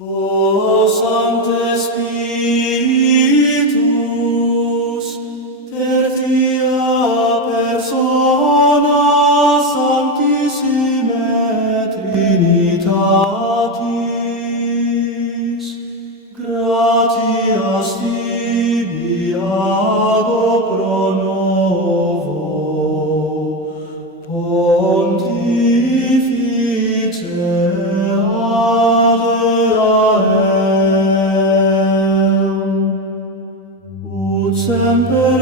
O Sancte Spiritus, tertia persona Sanctissime Trinitatis, gratias tibi ago pro novo, Pontifice ad Aem, ut semper